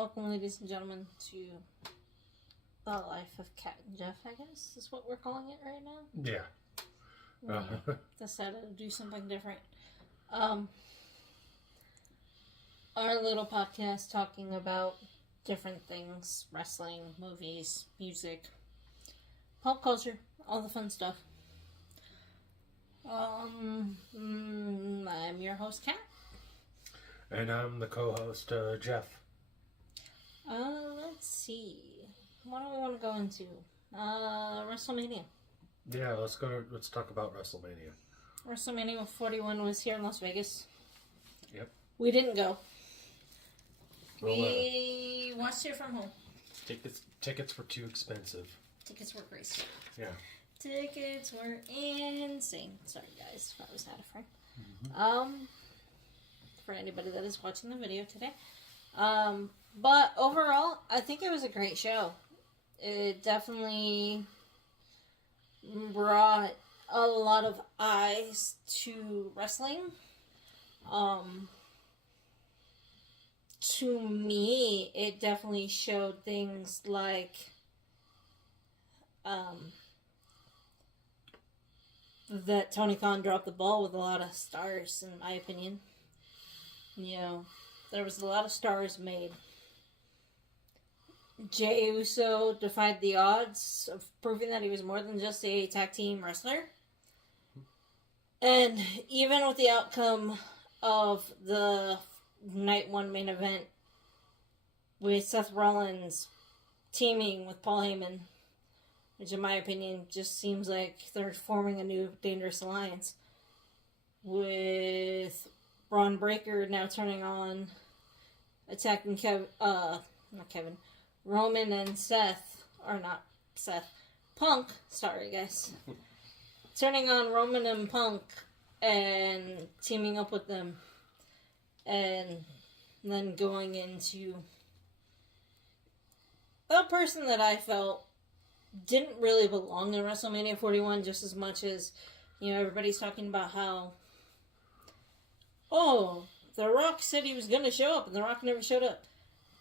Welcome, ladies and gentlemen, to the life of Cat and Jeff, I guess, is what we're calling it right now. Yeah. Decided to do something different. Our little podcast talking about different things, wrestling, movies, music, pop culture, all the fun stuff. I'm your host, Kat. And I'm the co-host, Jeff. Let's see. What do we want to go into? WrestleMania. Yeah, let's talk about WrestleMania. WrestleMania 41 was here in Las Vegas. Yep. We didn't go. We watched it from home. Tickets were too expensive. Tickets were crazy. Yeah. Tickets were insane. Sorry, guys, if I was out of frame. Mm-hmm. For anybody that is watching the video today. But overall, I think it was a great show. It definitely brought a lot of eyes to wrestling. To me, it definitely showed things like that Tony Khan dropped the ball with a lot of stars, in my opinion. You know, there was a lot of stars made. Jey Uso defied the odds of proving that he was more than just a tag team wrestler. And even with the outcome of the night one main event with Seth Rollins teaming with Paul Heyman, which in my opinion just seems like they're forming a new dangerous alliance, with Braun Breaker now turning on, attacking Roman and Punk, sorry guys, turning on Roman and Punk and teaming up with them, and then going into a person that I felt didn't really belong in WrestleMania 41 just as much as, you know, everybody's talking about how, oh, The Rock said he was going to show up and The Rock never showed up.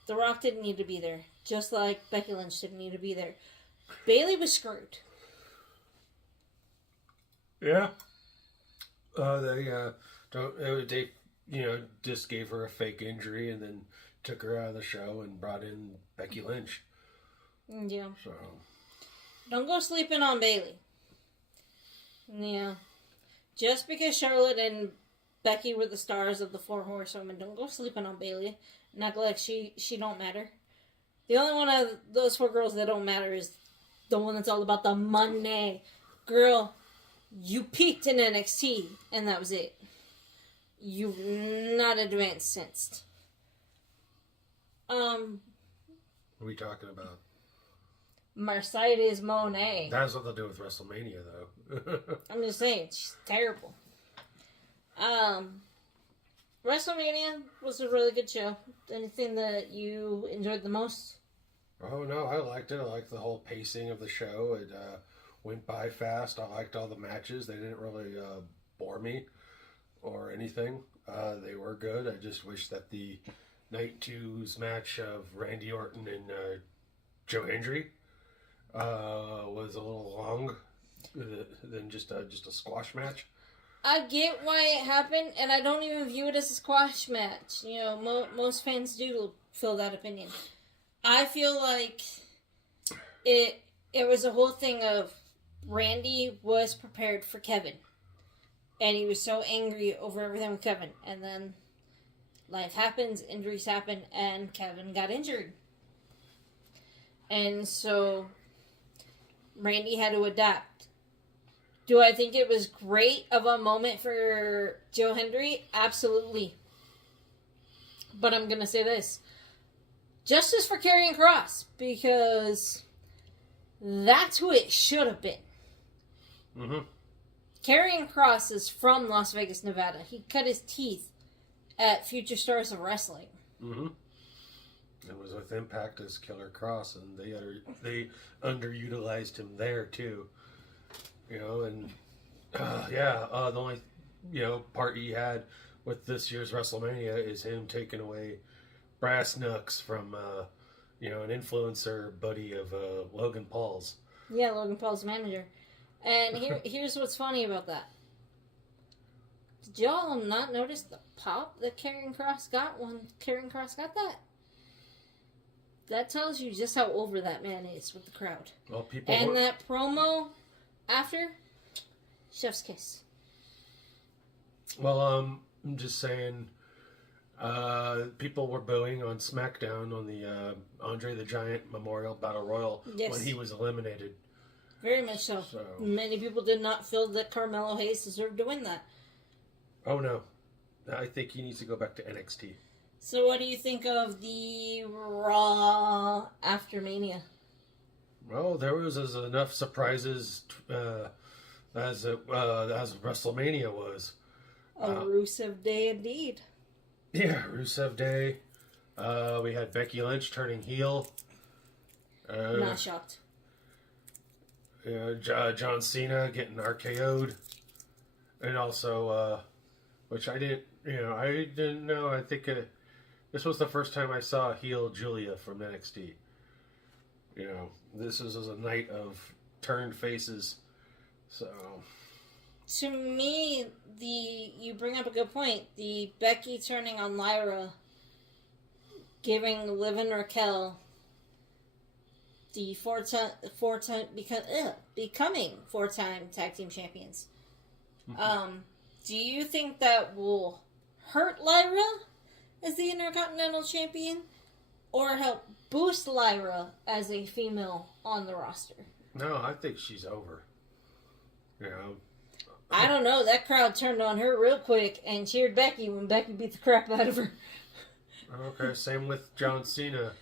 The Rock didn't need to be there, just like Becky Lynch didn't need to be there. Bayley was screwed. Yeah. They just gave her a fake injury and then took her out of the show and brought in Becky Lynch. Yeah. So. Don't go sleeping on Bayley. Yeah. Just because Charlotte and Becky were the stars of the Four Horsewomen, don't go sleeping on Bayley and act like she don't matter. The only one of those four girls that don't matter is the one that's all about the money. Girl, you peaked in NXT, and that was it. You've not advanced since. What are we talking about? Mercedes Moné. That has nothing to do with WrestleMania, though. I'm just saying, she's terrible. WrestleMania was a really good show. Anything that you enjoyed the most? Oh, no, I liked it. I liked the whole pacing of the show. It went by fast. I liked all the matches. They didn't really bore me or anything. They were good. I just wish that the Night 2's match of Randy Orton and Joe Hendry was a little long than just a squash match. I get why it happened, and I don't even view it as a squash match. You know, most fans do feel that opinion. I feel like it was a whole thing of Randy was prepared for Kevin, and he was so angry over everything with Kevin, and then life happens, injuries happen, and Kevin got injured. And so Randy had to adapt. Do I think it was great of a moment for Joe Hendry? Absolutely. But I'm going to say this. Justice for Karrion Kross, because that's who it should have been. Mm-hmm. Karrion Kross is from Las Vegas, Nevada. He cut his teeth at Future Stars of Wrestling. Mm-hmm. It was with Impact as Killer Kross, and they underutilized him there too. You know, and the only part he had with this year's WrestleMania is him taking away Brass Knucks from, an influencer buddy of Logan Paul's. Yeah, Logan Paul's manager. And here's what's funny about that. Did y'all not notice the pop that Karrion Kross got when Karrion Kross got that? That tells you just how over that man is with the crowd. Well, that promo after, chef's kiss. Well, I'm just saying, people were booing on SmackDown on the Andre the Giant Memorial Battle Royal when he was eliminated. Very much so. Many people did not feel that Carmelo Hayes deserved to win that. Oh, no. I think he needs to go back to NXT. So what do you think of the Raw after Mania? Well, there was enough surprises as WrestleMania was. Rusev Day indeed. Yeah, Rusev Day. We had Becky Lynch turning heel. Not shocked. John Cena getting RKO'd. And also, which I didn't know. I think this was the first time I saw heel Julia from NXT. This was a night of turned faces. So, to me, you bring up a good point. The Becky turning on Lyra, giving Liv and Raquel the becoming 4-time tag team champions. Do you think that will hurt Lyra as the Intercontinental Champion, or help boost Lyra as a female on the roster? No, I think she's over. I don't know. That crowd turned on her real quick and cheered Becky when Becky beat the crap out of her. Okay, same with John Cena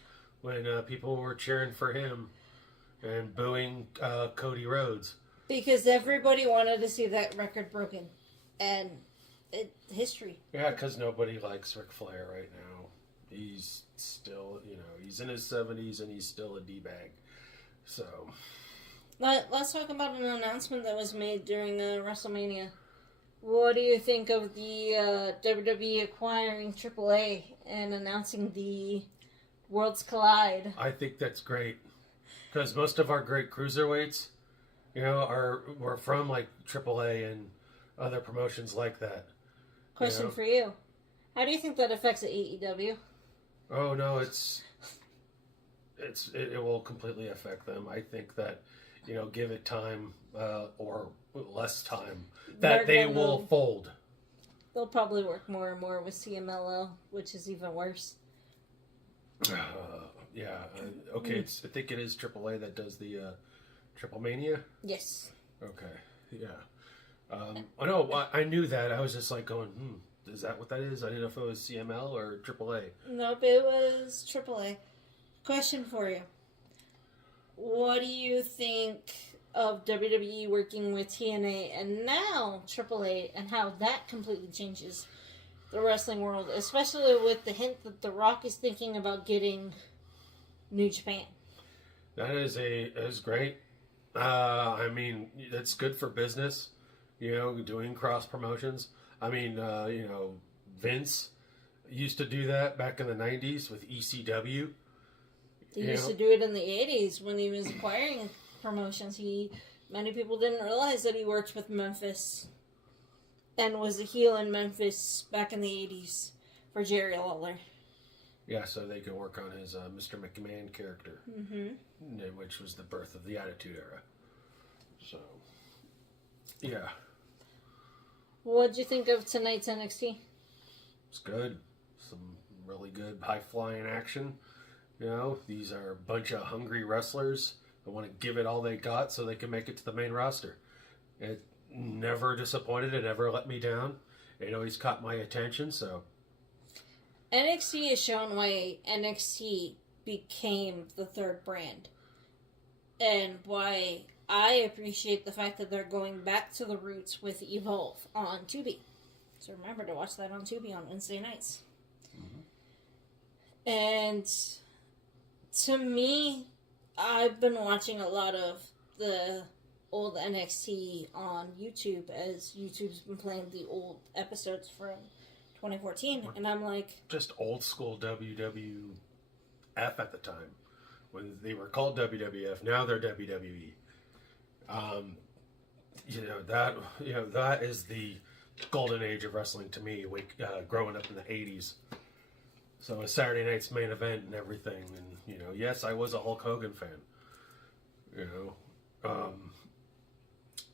when people were cheering for him and booing Cody Rhodes. Because everybody wanted to see that record broken. And history. Yeah, because nobody likes Ric Flair right now. He's still, he's in his 70s and he's still a D-bag. So... Let's talk about an announcement that was made during WrestleMania. What do you think of the WWE acquiring AAA and announcing the Worlds Collide? I think that's great. Because most of our great cruiserweights, were from like AAA and other promotions like that. Question for you. How do you think that affects AEW? Oh, no, it will completely affect them. I think that, give it time or less time, that they will fold. They'll probably work more and more with CMLL, which is even worse. Yeah. Okay, I think it is AAA that does the Triple Mania? Yes. Okay, yeah. I knew that. I was just like going, is that what that is? I didn't know if it was CML or AAA. Nope, it was AAA. Question for you. What do you think of WWE working with TNA and now AAA, and how that completely changes the wrestling world, especially with the hint that The Rock is thinking about getting New Japan? That is great. I mean, that's good for business, doing cross promotions. I mean, Vince used to do that back in the 90s with ECW. He used to do it in the 80s when he was acquiring promotions. Many people didn't realize that he worked with Memphis and was a heel in Memphis back in the 80s for Jerry Lawler. Yeah, so they could work on his Mr. McMahon character, which was the birth of the Attitude Era. So, yeah. What'd you think of tonight's NXT? It's good. Some really good high-flying action. These are a bunch of hungry wrestlers that want to give it all they got so they can make it to the main roster. It never disappointed. It never let me down. It always caught my attention, so... NXT has shown why NXT became the third brand. And why I appreciate the fact that they're going back to the roots with Evolve on Tubi. So remember to watch that on Tubi on Wednesday nights. Mm-hmm. And to me, I've been watching a lot of the old NXT on YouTube, as YouTube's been playing the old episodes from 2014. And I'm like... Just old school WWF at the time. When they were called WWF, now they're WWE. That is the golden age of wrestling to me, growing up in the 80s. So a Saturday night's main event and everything. And, yes, I was a Hulk Hogan fan.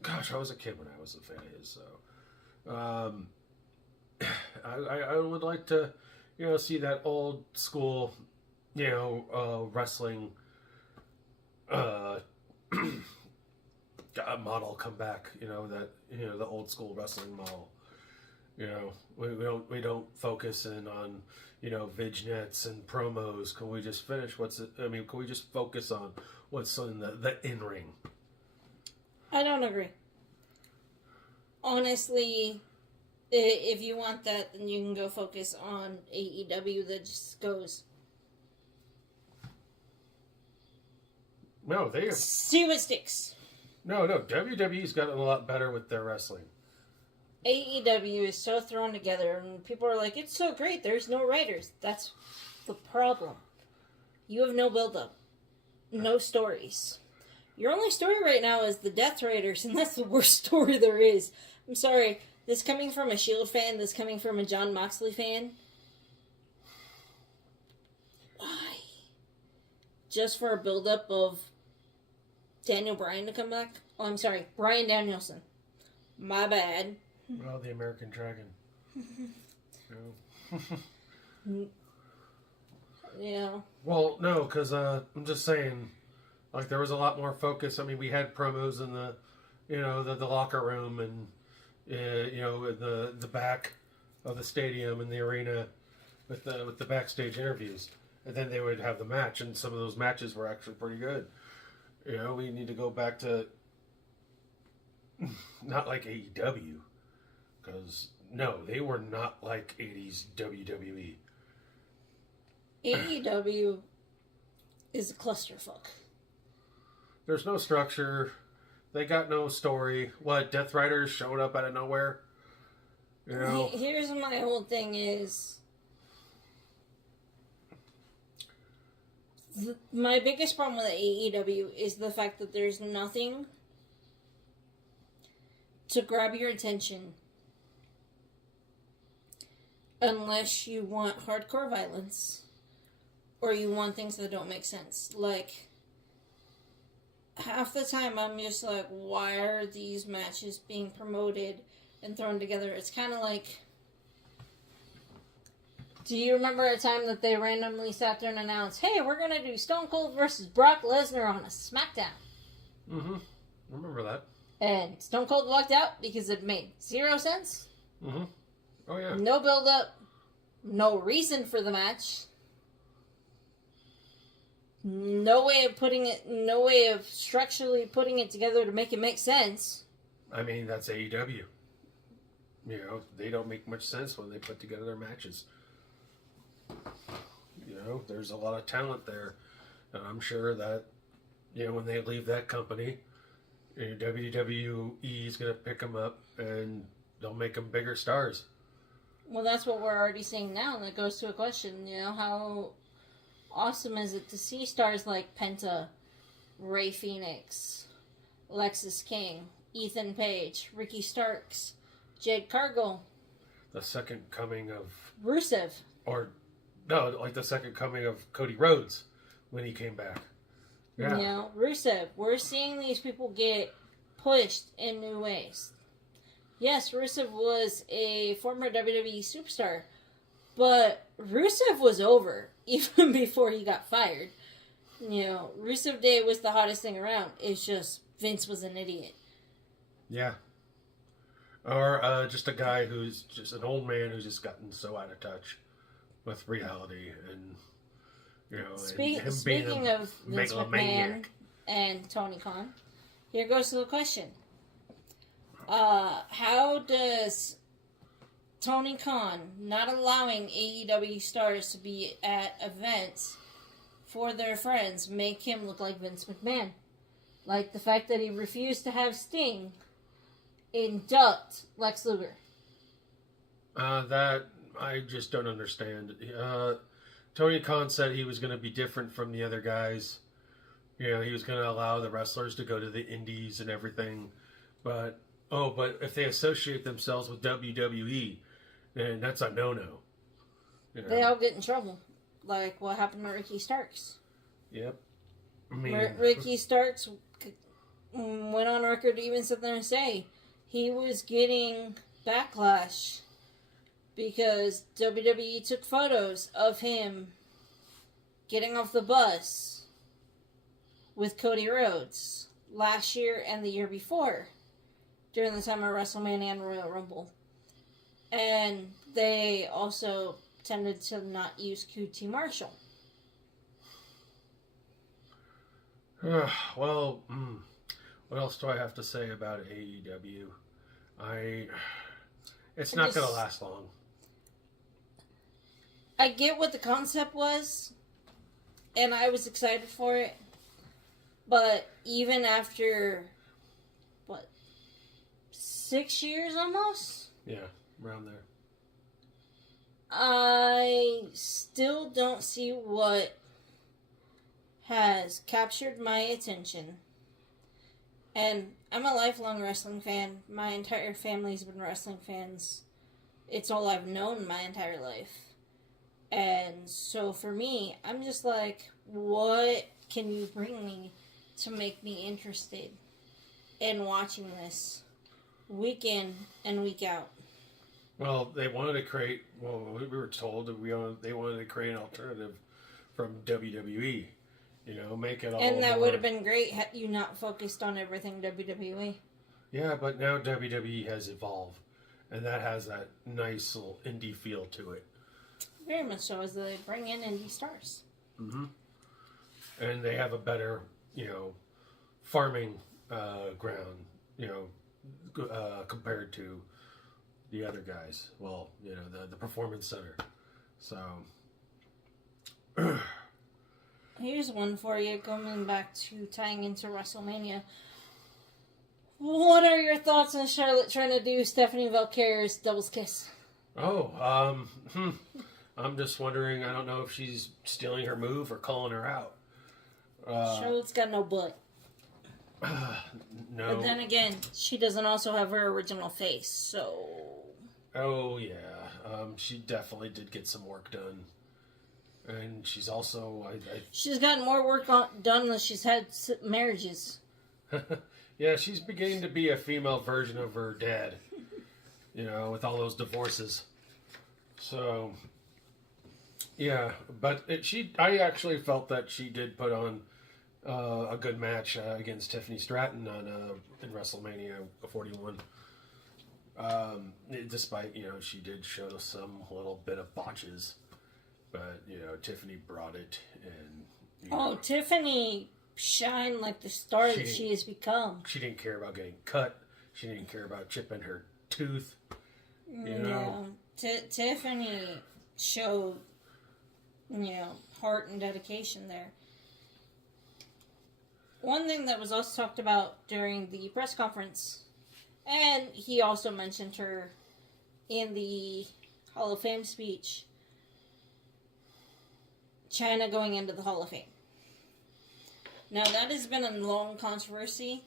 Gosh, I was a kid when I was a fan of his, so... I would like to, see that old school, wrestling model come back. The old school wrestling model. We don't focus in on vignettes and promos. Can we just finish can we just focus on what's in the in ring? I don't agree. Honestly. If you want that, then you can go focus on AEW that just goes... No, they... See what sticks. No, WWE's gotten a lot better with their wrestling. AEW is so thrown together, and people are like, it's so great, there's no writers. That's the problem. You have no build-up. No stories. Your only story right now is the Death Raiders, and that's the worst story there is. I'm sorry. This coming from a Shield fan, this coming from a Jon Moxley fan. Why? Just for a build-up of Daniel Bryan to come back? Oh, I'm sorry. Bryan Danielson. My bad. Well, the American Dragon. Yeah. Well, no, because I'm just saying, there was a lot more focus. We had promos in the locker room and... the back of the stadium and the arena with the backstage interviews, and then they would have the match, and some of those matches were actually pretty good. We need to go back to not like AEW, because no, they were not like 80s WWE. AEW is a clusterfuck. There's no structure. They got no story. What, Death Riders showed up out of nowhere? Here's my whole thing is... My biggest problem with AEW is the fact that there's nothing to grab your attention unless you want hardcore violence or you want things that don't make sense. Like... Half the time I'm just like, why are these matches being promoted and thrown together? It's kind of like... Do you remember a time that they randomly sat there and announced, hey, we're going to do Stone Cold versus Brock Lesnar on a SmackDown? Mm-hmm. I remember that. And Stone Cold walked out because it made 0 sense. Mm-hmm. Oh, yeah. No build-up. No reason for the match. No way of structurally putting it together to make it make sense. That's AEW. They don't make much sense when they put together their matches. There's a lot of talent there. And I'm sure that, when they leave that company, WWE is going to pick them up and they'll make them bigger stars. Well, that's what we're already seeing now, and it goes to a question, how... awesome is it to see stars like Penta, Rey Fenix, Lexis King, Ethan Page, Ricky Starks, Jade Cargill. The second coming of... Rusev. Or, no, like the second coming of Cody Rhodes when he came back. Yeah. Rusev. We're seeing these people get pushed in new ways. Yes, Rusev was a former WWE superstar, but Rusev was over even before he got fired. Rusev Day was the hottest thing around. It's just Vince was an idiot. Yeah. Or just a guy who's just an old man who's just gotten so out of touch with reality and, Speaking of Vince McMahon and Tony Khan, here goes to the question. How does Tony Khan not allowing AEW stars to be at events for their friends make him look like Vince McMahon? Like the fact that he refused to have Sting induct Lex Luger. That I just don't understand. Tony Khan said he was going to be different from the other guys. You know, he was going to allow the wrestlers to go to the indies and everything. But if they associate themselves with WWE, then that's a no-no. You know? They all get in trouble. Like what happened to Ricky Starks. Yep. I mean, Ricky Starks went on record to even sit there and say he was getting backlash because WWE took photos of him getting off the bus with Cody Rhodes last year and the year before during the time of WrestleMania and Royal Rumble. And they also tended to not use QT Marshall. Well, what else do I have to say about AEW? It's not going to last long. I get what the concept was, and I was excited for it. But even after, 6 years almost? Yeah, around there. I still don't see what has captured my attention. And I'm a lifelong wrestling fan. My entire family's been wrestling fans. It's all I've known my entire life. And so for me, I'm just like, what can you bring me to make me interested in watching this week in and week out? Well, they wanted to create, we were told that they wanted to create an alternative from WWE. You know, make it all. And that would have been great had you not focused on everything WWE. Yeah, but now WWE has evolved, and that has that nice little indie feel to it. Very much so, as they bring in indie stars. Mm-hmm. And they have a better, farming ground, compared to the other guys. Well, the Performance Center. So. Here's one for you, coming back to tying into WrestleMania. What are your thoughts on Charlotte trying to do Stephanie Valkyria's Devil's Kiss? I'm just wondering, I don't know if she's stealing her move or calling her out. Charlotte's got no butt. No. But then again, she doesn't also have her original face, so... Oh, yeah. She definitely did get some work done. And she's also... She's gotten more work done than she's had marriages. Yeah, she's beginning to be a female version of her dad. With all those divorces. So... Yeah, but I actually felt that she did put on a good match against Tiffany Stratton in WrestleMania 41. Despite, she did show some little bit of botches. But, Tiffany brought it. And Tiffany shined like the star that she has become. She didn't care about getting cut. She didn't care about chipping her tooth. Tiffany showed... heart and dedication there. One thing that was also talked about during the press conference, and he also mentioned her in the Hall of Fame speech, China going into the Hall of Fame. Now, that has been a long controversy,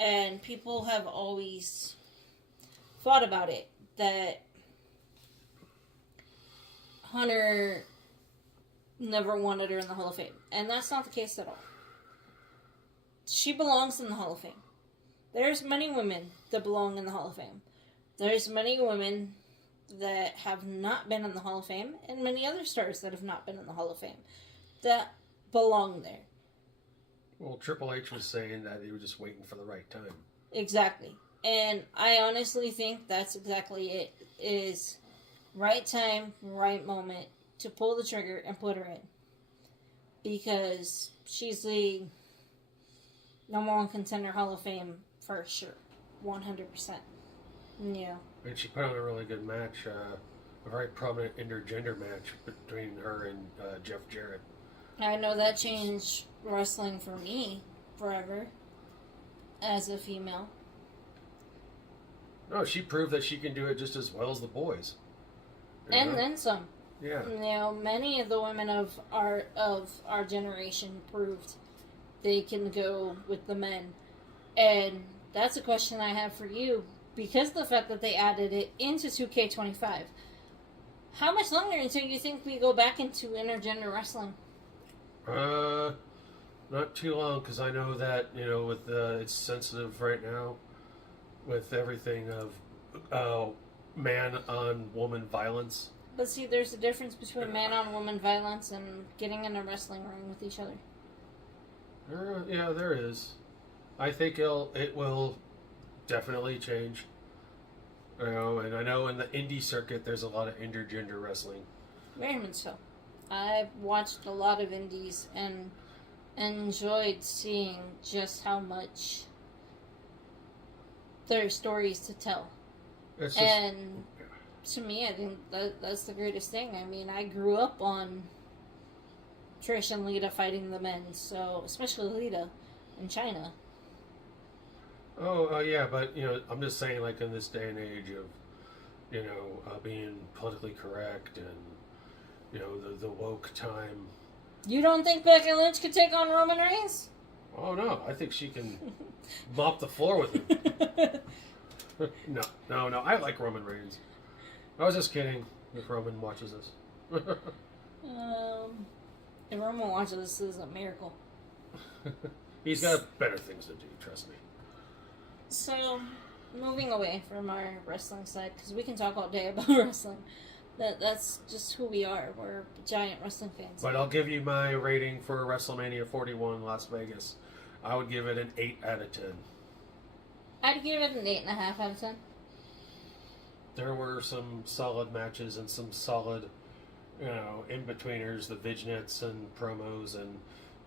and people have always thought about it, that Hunter never wanted her in the Hall of Fame. And that's not the case at all. She belongs in the Hall of Fame. There's many women that belong in the Hall of Fame. There's many women that have not been in the Hall of Fame, and many other stars that have not been in the Hall of Fame that belong there. Well, Triple H was saying that he was just waiting for the right time. Exactly. And I honestly think that's exactly it. It is right time, right moment to pull the trigger and put her in. Because she's the number one contender Hall of Fame for sure. 100%. Yeah. And she put on a really good match, a very prominent intergender match between her and Jeff Jarrett. I know that changed wrestling for me forever as a female. No, she proved that she can do it just as well as the boys. And then some. Yeah. You know, many of the women of our generation proved they can go with the men. And that's a question I have for you. Because of the fact that they added it into 2K25, how much longer until you think we go back into intergender wrestling? Not too long, because I know that, with it's sensitive right now with everything of man on woman violence. But see, there's a difference between man on woman violence and getting in a wrestling ring with each other. Yeah, there is. I think it will definitely change. And I know in the indie circuit there's a lot of intergender wrestling. Very much so. I've watched a lot of indies and enjoyed seeing just how much there are stories to tell. And to me, I think that's the greatest thing. I mean, I grew up on Trish and Lita fighting the men, so especially Lita in China. Yeah, but, I'm just saying, like, in this day and age of, being politically correct and, the woke time. You don't think Becky Lynch could take on Roman Reigns? Oh, no. I think she can mop the floor with him. No. I like Roman Reigns. I was just kidding if Roman watches this. If Roman watches this, is a miracle. He's got better things to do, trust me. So, moving away from our wrestling side, because we can talk all day about wrestling. That's just who we are. We're giant wrestling fans. But I'll give you my rating for WrestleMania 41 Las Vegas. I would give it an 8 out of 10. I'd give it an 8.5 out of 10. There were some solid matches and some solid, in-betweeners, the vignettes and promos and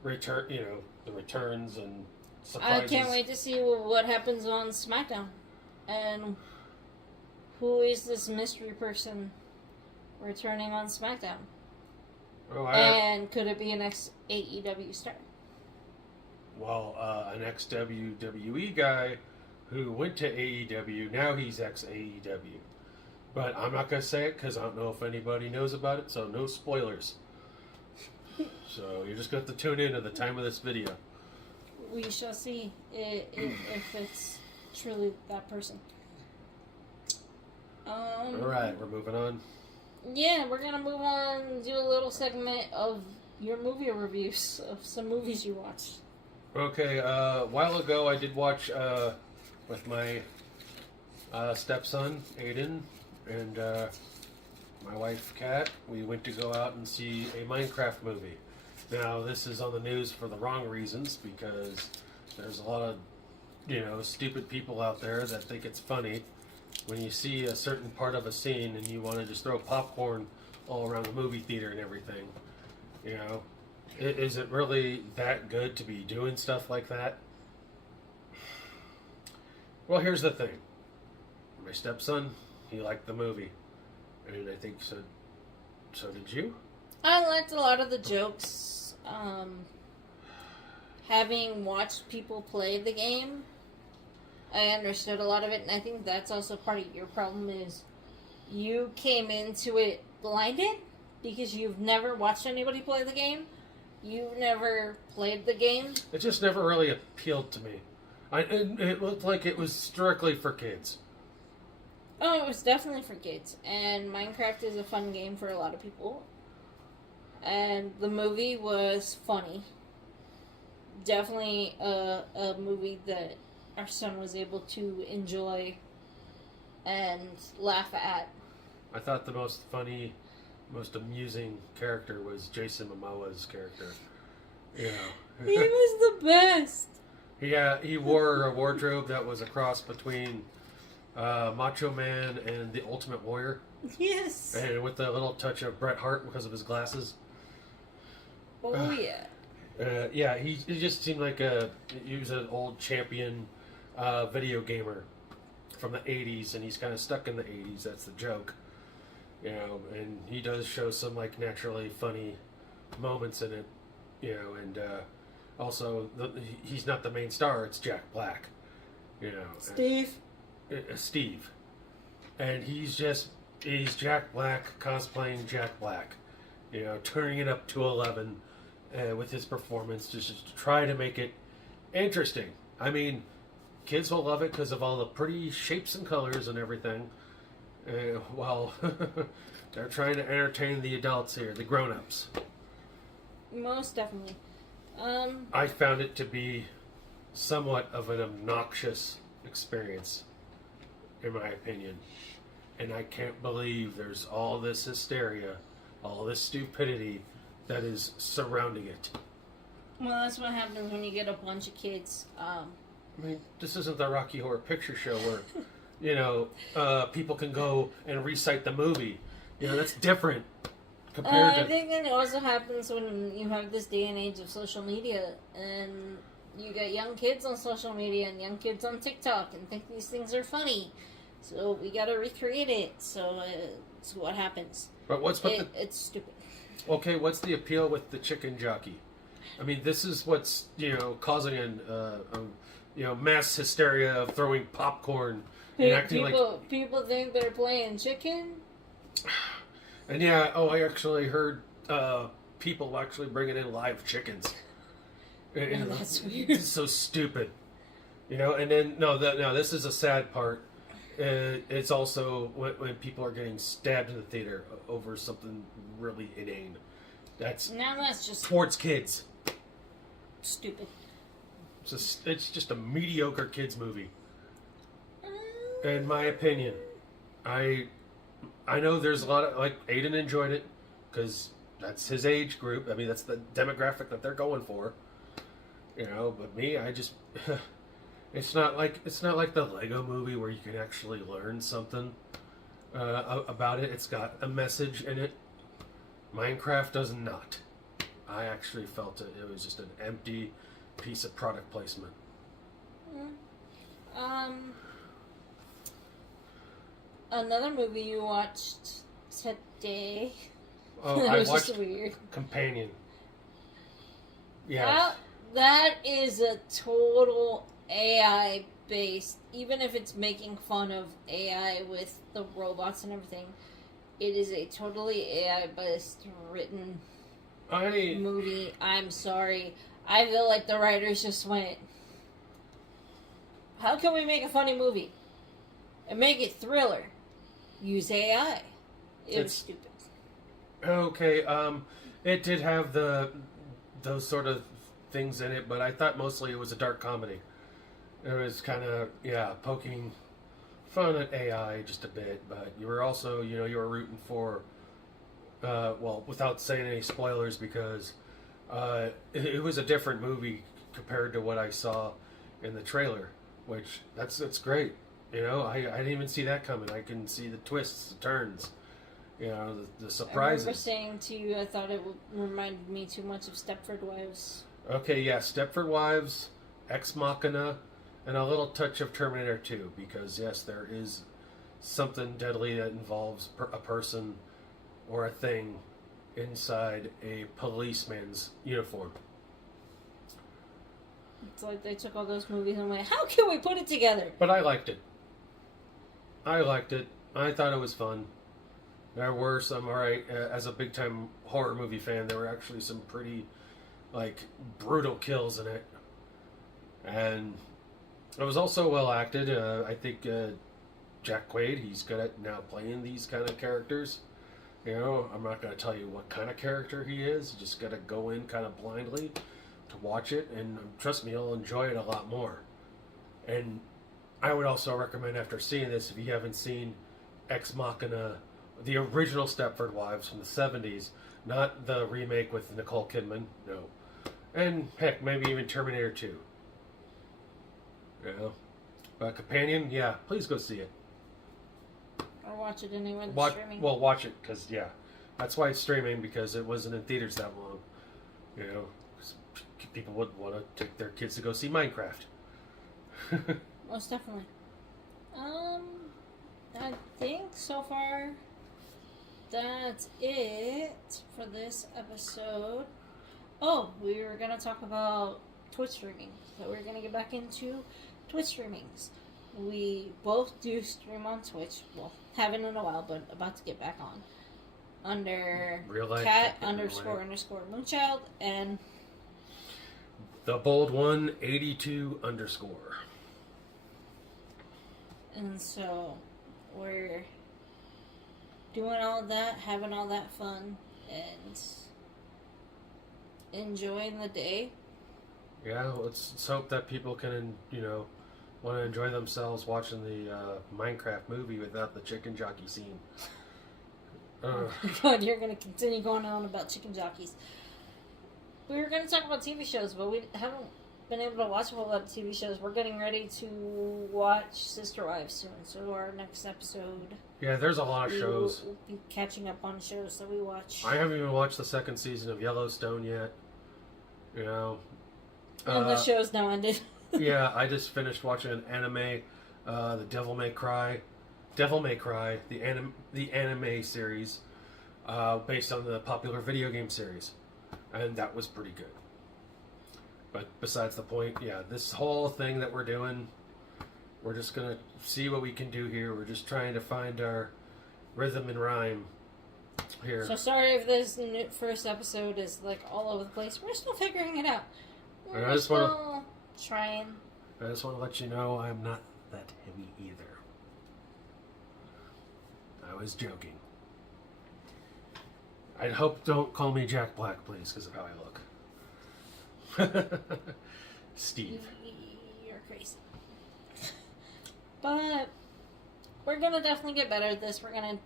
the returns and surprises. I can't wait to see what happens on SmackDown. And who is this mystery person returning on SmackDown? And could it be an ex-AEW star? Well, an ex-WWE guy who went to AEW, now he's ex-AEW. But I'm not going to say it because I don't know if anybody knows about it, so no spoilers. So you're just going to have to tune in at the time of this video. We shall see if it's truly that person. Alright, we're moving on. Yeah, we're going to move on and do a little segment of your movie reviews of some movies you watched. Okay, a while ago I did watch with my stepson, Aiden, and my wife, Kat. We went to go out and see a Minecraft movie. Now, this is on the news for the wrong reasons, because there's a lot of, stupid people out there that think it's funny when you see a certain part of a scene and you want to just throw popcorn all around the movie theater and everything. Is it really that good to be doing stuff like that? Well, here's the thing. My stepson, he liked the movie. And I think so did you? I liked a lot of the jokes. Having watched people play the game, I understood a lot of it, and I think that's also part of your problem is you came into it blinded because you've never watched anybody play the game. You've never played the game. It just never really appealed to me. It looked like it was strictly for kids. Oh, it was definitely for kids, and Minecraft is a fun game for a lot of people. And the movie was funny. Definitely a movie that our son was able to enjoy and laugh at. I thought the most funny, most amusing character was Jason Momoa's character. He was the best. He wore a wardrobe that was a cross between Macho Man and the Ultimate Warrior. Yes. And with a little touch of Bret Hart because of his glasses. Oh, yeah. He just seemed like he was an old champion video gamer from the 80s, and he's kind of stuck in the 80s. That's the joke. And he does show some, like, naturally funny moments in it, and also, he's not the main star, it's Jack Black, Steve. Steve. And he's just He's Jack Black cosplaying Jack Black. You know, turning it up to 11 with his performance just to try to make it interesting. I mean, kids will love it because of all the pretty shapes and colors and everything. While they're trying to entertain the adults here, the grown-ups. Most definitely. I found it to be somewhat of an obnoxious experience, in my opinion. And I can't believe there's all this hysteria, all this stupidity that is surrounding it. Well, that's what happens when you get a bunch of kids. I mean, this isn't the Rocky Horror Picture Show where, people can go and recite the movie. You know, that's different compared to... I think that also happens when you have this day and age of social media, and you get young kids on social media and young kids on TikTok and think these things are funny. So we gotta recreate it. So it's what happens. But it's stupid. Okay, what's the appeal with the chicken jockey? I mean, this is what's causing mass hysteria of throwing popcorn and acting like people think they're playing chicken. And I actually heard people actually bringing in live chickens. And that's weird. It's so stupid, And then this is a sad part. It's also when people are getting stabbed in the theater over something really inane. That's just towards kids. Stupid. It's just a mediocre kids movie. In my opinion, I know there's a lot of Aiden enjoyed it because that's his age group. I mean, that's the demographic that they're going for. But me, I just it's not like the Lego movie where you can actually learn something about it. It's got a message in it. Minecraft does not. I actually felt it was just an empty piece of product placement. Another movie you watched today. Oh, that was I watched just weird. Companion. Yeah. That is a total AI based, even if it's making fun of AI with the robots and everything, it is a totally AI based written movie. I'm sorry. I feel like the writers just went, how can we make a funny movie and make it thriller? Use AI. It was stupid. Okay, it did have those sort of things in it, but I thought mostly it was a dark comedy. It was kind of, poking fun at AI just a bit, but you were also, you were rooting for, without saying any spoilers, because it was a different movie compared to what I saw in the trailer, which that's great. I didn't even see that coming. I can see the twists, the turns, the surprises. I remember saying to you, I thought it reminded me too much of Stepford Wives. Okay, yeah, Stepford Wives, Ex Machina, and a little touch of Terminator 2, because yes, there is something deadly that involves a person or a thing inside a policeman's uniform. It's like they took all those movies and went, how can we put it together? But I liked it. I thought it was fun. There were some, as a big time horror movie fan, there were actually some pretty, brutal kills in it. And it was also well acted. I think Jack Quaid, he's good at now playing these kind of characters. I'm not going to tell you what kind of character he is. You just got to go in kind of blindly to watch it, and trust me, you'll enjoy it a lot more. And I would also recommend, after seeing this, if you haven't seen Ex Machina, the original Stepford Wives from the 70s, not the remake with Nicole Kidman, no. And heck, maybe even Terminator 2. But Companion, please go see it. Or watch it anywhere that's streaming. Well, watch it, because, that's why it's streaming, because it wasn't in theaters that long. People would want to take their kids to go see Minecraft. Most definitely. I think so far that's it for this episode. Oh, we were going to talk about Twitch streaming. So we're going to get back into Twitch streamings. We both do stream on Twitch. Well, haven't in a while, but about to get back on. Under Real life cat technically. underscore Moonchild and The Bold One 82 underscore. And so we're doing all that, having all that fun, and enjoying the day. Yeah, let's hope that people can, want to enjoy themselves watching the Minecraft movie without the chicken jockey scene. Oh my God, you're going to continue going on about chicken jockeys. We were going to talk about TV shows, but we haven't been able to watch a whole lot of TV shows. We're getting ready to watch Sister Wives soon, so our next episode... Yeah, there's a lot of shows. We'll be catching up on shows that we watch. I haven't even watched the second season of Yellowstone yet. And the show's now ended. Yeah, I just finished watching an anime, The Devil May Cry. Devil May Cry, the anime series, based on the popular video game series. And that was pretty good. But besides the point, yeah, this whole thing that we're doing, we're just going to see what we can do here. We're just trying to find our rhythm and rhyme here. So sorry if this first episode is like all over the place. We're still figuring it out. And We're still trying. I just want to let you know I'm not that heavy either. I was joking. I hope don't call me Jack Black, please, because of how I look. Steve. You're crazy. But we're going to definitely get better at this. We're going to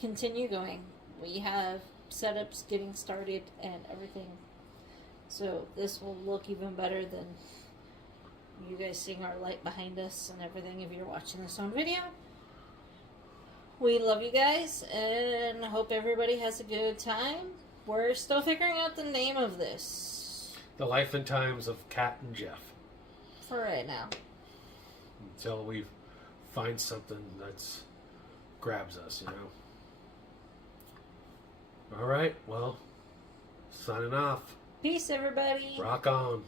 continue going. We have setups getting started and everything. So this will look even better than you guys seeing our light behind us and everything if you're watching this on video. We love you guys and hope everybody has a good time. We're still figuring out the name of this. The Life and Times of Kat and Jeff. For right now. Until we find something that grabs us, Alright, well, signing off. Peace, everybody. Rock on.